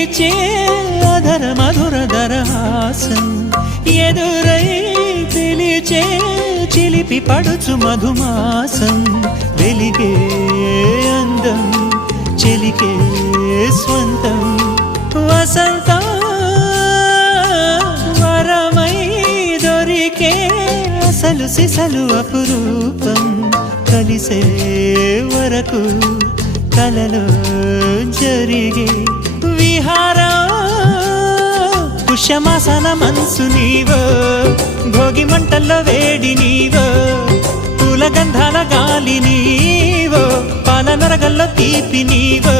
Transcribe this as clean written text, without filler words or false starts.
వీచే అధర మధుర దరహాసం ఎదురై పిలిచే చిలిపి పడుచు మధుమాసం వెలిగే అందం చెలికే స్వంతం వసంతం వరమై దొరికే అసలు సిసలు అపురూపం కలిసే వరకు కలలో జరిగే విహారం పుష్యమాసన మనసు నీవో భోగి మంటల్లో వేడి నీవో పూల గంధాల గాలి నీవో పాల నరగల్లో తీపి నీవో